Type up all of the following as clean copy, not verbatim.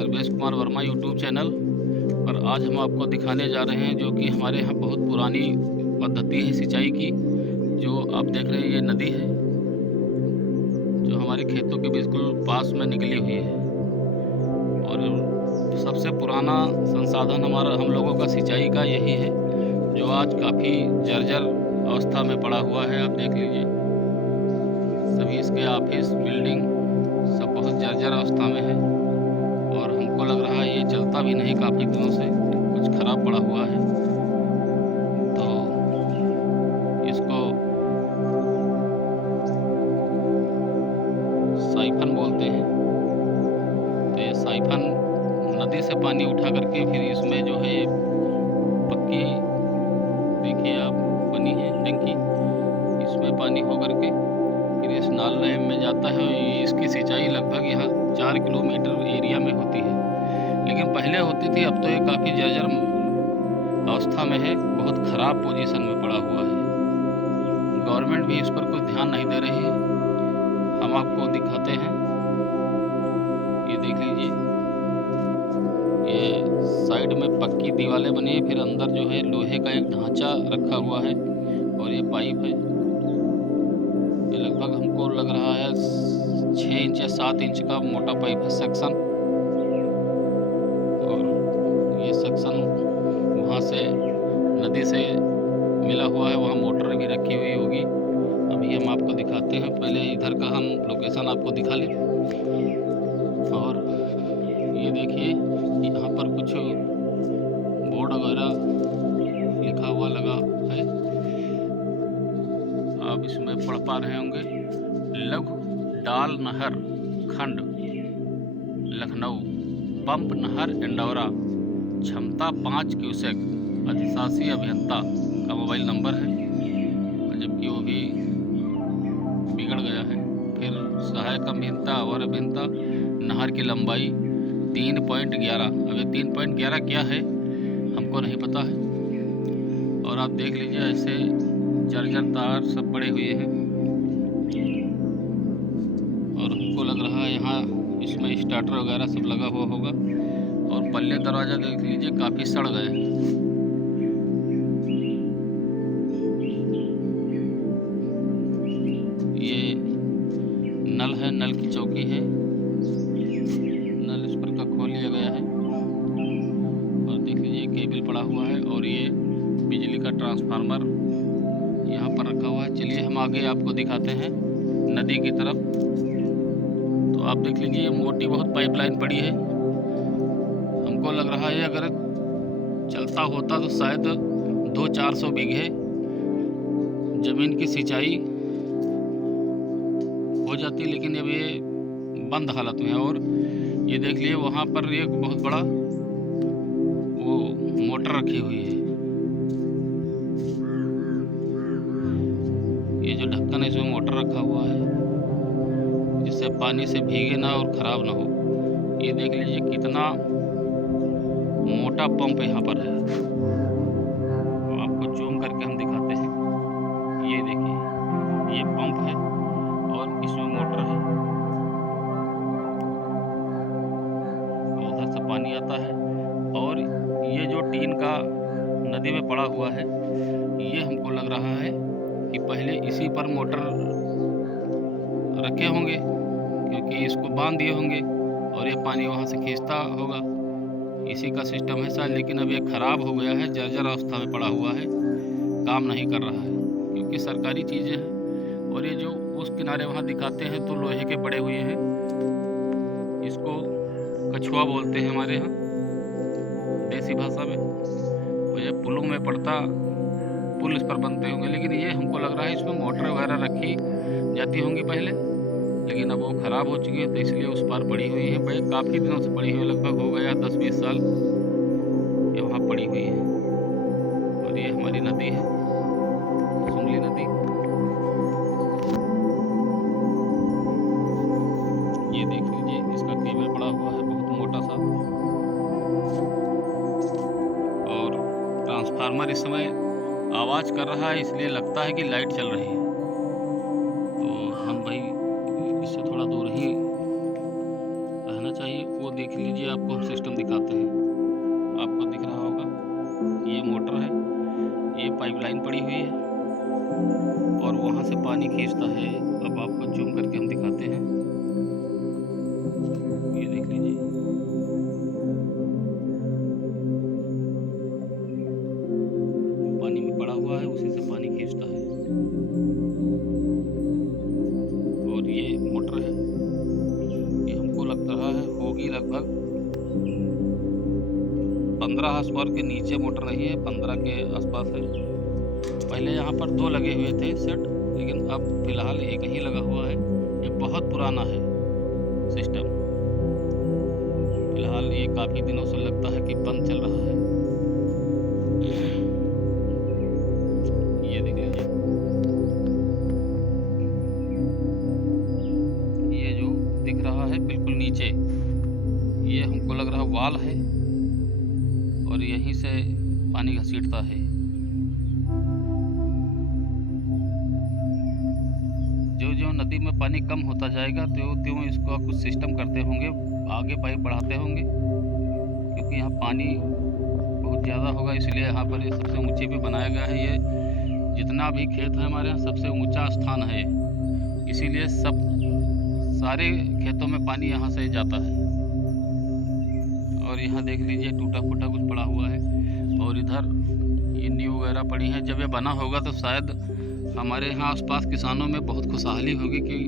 Sarvesh Kumar Verma YouTube channel पर। आज हम आपको दिखाने जा रहे हैं जो कि हमारे यहाँ बहुत पुरानी पद्धति है सिंचाई की। जो आप देख रहे हैं ये नदी है जो हमारे खेतों के बिल्कुल पास में निकली हुई है और सबसे पुराना संसाधन हमारा हम लोगों का सिंचाई का यही है जो आज काफ़ी जर्जर अवस्था में पड़ा हुआ है। आप देख लीजिए सभी इसके ऑफिस बिल्डिंग सब बहुत जर्जर अवस्था में है और हमको लग रहा है ये चलता भी नहीं, काफ़ी दिनों से कुछ खराब पड़ा हुआ है। तो इसको साइफन बोलते हैं। तो ये साइफन नदी से पानी उठा करके फिर इसमें जो है पक्की देखिए आप बनी है टंकी, इसमें पानी हो करके फिर इस नाले में जाता है। इसकी सिंचाई लगभग यहाँ 4 किलोमीटर एरिया में होती है, लेकिन पहले होती थी, अब तो ये काफ़ी जर्जर अवस्था में है, बहुत ख़राब पोजीशन में पड़ा हुआ है। गवर्नमेंट भी इस पर कुछ ध्यान नहीं दे रही है। हम आपको दिखाते हैं, ये देख लीजिए ये साइड में पक्की दीवारें बनी है, फिर अंदर जो है लोहे का एक ढांचा रखा हुआ है और ये पाइप है। ये लगभग हमको लग रहा है 6 इंच या 7 इंच का मोटा पाइप है सेक्शन, और ये सेक्शन वहाँ से नदी से मिला हुआ है, वहाँ मोटर भी रखी हुई होगी। अभी हम आपको दिखाते हैं, पहले इधर का हम लोकेशन आपको दिखा लें। और ये देखिए यहाँ पर कुछ बोर्ड वगैरह लिखा हुआ लगा है, आप इसमें पढ़ पा रहे होंगे। लघु डाल नहर खंड लखनऊ, पंप नहर इंदौरा, क्षमता 5 क्यूसेक, अधिशासी अभियंता का मोबाइल नंबर है, जबकि वो भी बिगड़ गया है। फिर सहायक अभियंता और अभियंता, नहर की लंबाई 3.11। अब ये 3.11 क्या है हमको नहीं पता है। और आप देख लीजिए ऐसे जर्जर तार सब पड़े हुए हैं और हमको लग रहा है यहाँ इसमें स्टार्टर वगैरह सब लगा हुआ होगा। और पल्ले दरवाज़ा देख लीजिए काफ़ी सड़ गए हैं। ये नल है, नल की चौकी है, नल इस पर का खोल लिया गया है और देख लीजिए केबल पड़ा हुआ है और ये बिजली का ट्रांसफार्मर यहाँ पर रखा हुआ है। चलिए हम आगे आपको दिखाते हैं नदी की तरफ। तो आप देख लीजिए ये मोटी बहुत पाइपलाइन पड़ी है। हमको लग रहा है अगर चलता होता तो शायद 200-400 बीघे ज़मीन की सिंचाई हो जाती, लेकिन अब ये बंद हालत में है। और ये देख लिए वहाँ पर एक बहुत बड़ा वो मोटर रखी हुई है, ये जो ढक्कन है इसमें मोटर रखा हुआ है जिससे पानी से भीगे ना और ख़राब ना हो। ये देख लीजिए कितना मोटा पंप यहाँ पर है, आपको जूम करके हम दिखाते हैं। ये देखिए ये पंप है और इसमें मोटर है, उधर से पानी आता है। और ये जो टीन का नदी में पड़ा हुआ है, ये हमको लग रहा है कि पहले इसी पर मोटर रखे होंगे क्योंकि इसको बांध दिए होंगे और ये पानी वहाँ से खींचता होगा, इसी का सिस्टम है शायद। लेकिन अब ये ख़राब हो गया है, जर्जर अवस्था में पड़ा हुआ है, काम नहीं कर रहा है क्योंकि सरकारी चीज़ें हैं। और ये जो उस किनारे वहाँ दिखाते हैं तो लोहे के पड़े हुए हैं, इसको कछुआ बोलते हैं हमारे यहाँ देसी भाषा में। और ये पुलों में पड़ता, पुल इस पर बनते होंगे, लेकिन ये हमको लग रहा है इसमें मोटर वगैरह रखी जाती होंगी पहले, लेकिन अब वो ख़राब हो चुकी है तो इसलिए उस पार पड़ी हुई है। भाई काफ़ी दिनों से पड़ी हुई है, लगभग हो गया 10-20 साल ये वहाँ पड़ी हुई है। और ये हमारी नदी है, सुमली नदी। ये देख लीजिए इसका केबल पड़ा हुआ है बहुत मोटा सा, और ट्रांसफार्मर इस समय आवाज़ कर रहा है इसलिए लगता है कि लाइट चल रही है। तो हम भाई इससे थोड़ा दूर ही रहना चाहिए वो देख लीजिए। आपको हम सिस्टम दिखाते हैं, आपको दिख रहा होगा ये मोटर है, ये पाइपलाइन पड़ी हुई है और वहाँ से पानी खींचता है। अब आपको जूम करके हम दिखाते हैं, ये देख लीजिए। पानी में पड़ा हुआ है, उसी से पानी खींचता है। और ये मोटर है, ये हमको लग रहा है होगी लगभग 15 हार्स पावर के नीचे मोटर नहीं है, 15 के आसपास है। पहले यहाँ पर 2 लगे हुए थे सेट, लेकिन अब फिलहाल एक ही लगा हुआ है। ये बहुत पुराना है सिस्टम, फिलहाल ये काफ़ी दिनों से लगता है कि बंद चल रहा है। ये देख लीजिए, ये जो दिख रहा है बिल्कुल नीचे, ये हमको लग रहा वाल है और यहीं से पानी घसीटता है। जो जो नदी में पानी कम होता जाएगा त्यों इसको कुछ सिस्टम करते होंगे, आगे पाइप बढ़ाते होंगे, क्योंकि यहाँ पानी बहुत ज़्यादा होगा, इसलिए यहाँ पर ये सबसे ऊंचे पे बनाया गया है। ये जितना भी खेत है हमारे यहाँ सबसे ऊंचा स्थान है, इसीलिए सारे खेतों में पानी यहाँ से जाता है। और यहाँ देख लीजिए टूटा फूटा कुछ पड़ा हुआ है और इधर ये नींव वगैरह पड़ी है। जब ये बना होगा तो शायद हमारे यहाँ आसपास किसानों में बहुत खुशहाली होगी कि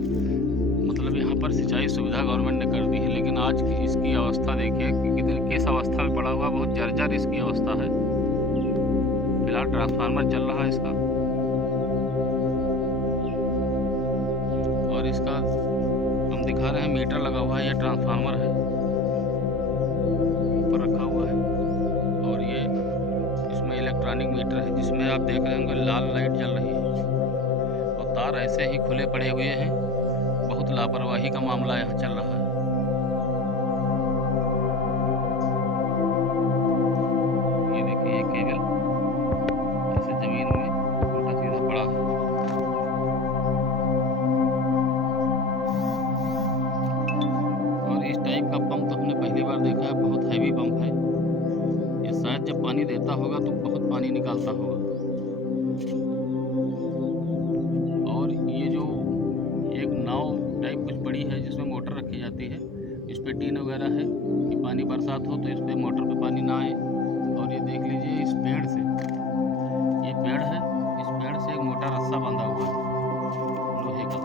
मतलब यहाँ पर सिंचाई सुविधा गवर्नमेंट ने कर दी है। लेकिन आज की इसकी अवस्था देखिए कि किस अवस्था में पड़ा हुआ, बहुत जर्जर इसकी अवस्था है। फिलहाल ट्रांसफार्मर चल रहा है इसका, और इसका हम दिखा रहे हैं मीटर लगा हुआ है। ये ट्रांसफार्मर है, ऊपर रखा हुआ है, और ये इसमें इलेक्ट्रॉनिक मीटर है जिसमें आप देख रहे होंगे लाल लाइट जल रही है। तार ऐसे ही खुले पड़े हुए हैं, बहुत लापरवाही का मामला यहाँ चल रहा है। ये देखिए ये केबल ऐसे जमीन में उल्टा सीधा पड़ा है। और इस टाइप का पंप तो हमने पहली बार देखा है, बहुत हैवी पंप है। ये शायद जब पानी देता होगा तो बहुत पानी निकालता होगा। टाइप कुछ बड़ी है जिसमें मोटर रखी जाती है, इस पे टीन वगैरह है कि पानी बरसात हो तो इस पे मोटर पे पानी ना आए। और ये देख लीजिए इस पेड़ से, ये पेड़ है, इस पेड़ से एक मोटा रस्सा बंधा हुआ है लोहे का,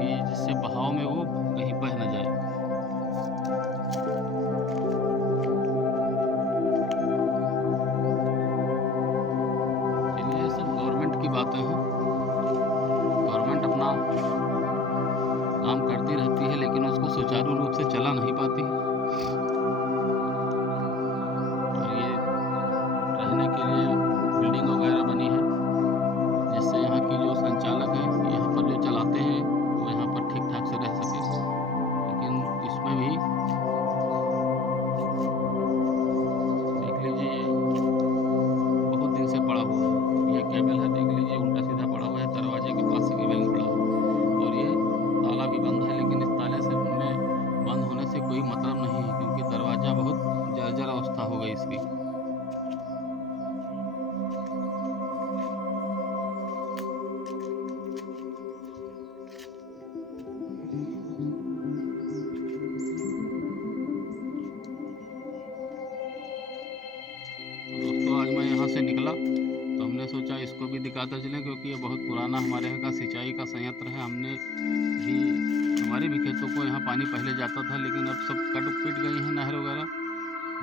ये जिससे बहाव में वो कहीं बह न जाए। ये सब गवर्नमेंट की बातें हैं, गवर्नमेंट अपना काम करती रहती है लेकिन उसको सुचारू रूप से चला नहीं पाती। और ये रहने के लिए बिल्डिंग वगैरह बनी है जिससे यहाँ की जो संचालक हैं, यहाँ पर जो चलाते हैं, वो यहाँ पर ठीक ठाक से रह सके। लेकिन इसमें भी देख लीजिए ये बहुत दिन से पड़ा हुआ है। ये केबल है, देख लीजिए उल्टा सीधा पड़ा हुआ है, दरवाजे के पास से केबल पड़ा हुआ है। और ये ताला भी बंद है, लेकिन इस ताले से में बंद होने से कोई मतलब नहीं है, क्योंकि दरवाज़ा बहुत जर्जर अवस्था हो गई इसकी। दोस्तों आज मैं यहाँ से निकला तो हमने सोचा इसको भी दिखाते चलें, क्योंकि ये बहुत पुराना हमारे यहाँ का सिंचाई का संयंत्र है। हमारे भी खेतों को यहाँ पानी पहले जाता था, लेकिन अब सब कट पिट गई हैं। नहर वगैरह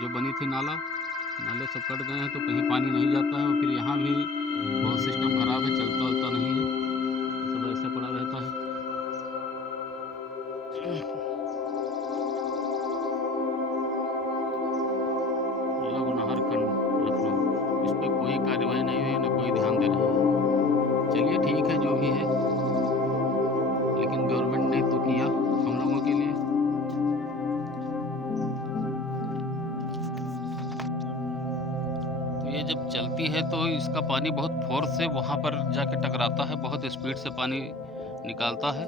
जो बनी थी, नाले सब कट गए हैं, तो कहीं पानी नहीं जाता है। और फिर यहाँ भी बहुत सिस्टम खराब है, चलता वलता नहीं है, सब ऐसे पड़ा रहता है। लखनऊ, इस पर कोई कार्रवाई नहीं हुई, न कोई ध्यान दे रहा है। चलिए ठीक है जो भी है, लेकिन गवर्नमेंट ने तो किया हम लोगों के लिए। तो ये जब चलती है तो इसका पानी बहुत फोर्स से वहाँ पर जाके टकराता है, बहुत स्पीड से पानी निकालता है।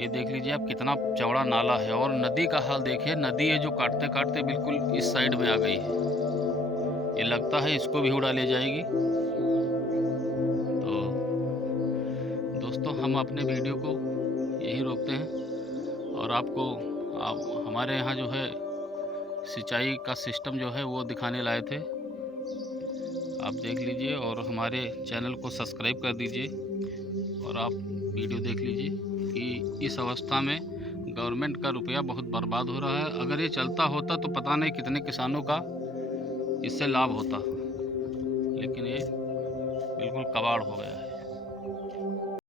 ये देख लीजिए आप कितना चौड़ा नाला है, और नदी का हाल देखिए। नदी है जो काटते काटते बिल्कुल इस साइड में आ गई है। ये लगता है इसको भी उड़ा ले जाएगी। तो दोस्तों हम अपने वीडियो को यही रोकते हैं और आपको हमारे यहाँ जो है सिंचाई का सिस्टम जो है वो दिखाने लाए थे। आप देख लीजिए और हमारे चैनल को सब्सक्राइब कर दीजिए और आप वीडियो देख लीजिए कि इस अवस्था में गवर्नमेंट का रुपया बहुत बर्बाद हो रहा है। अगर ये चलता होता तो पता नहीं कितने किसानों का इससे लाभ होता, लेकिन ये बिल्कुल कबाड़ हो गया है।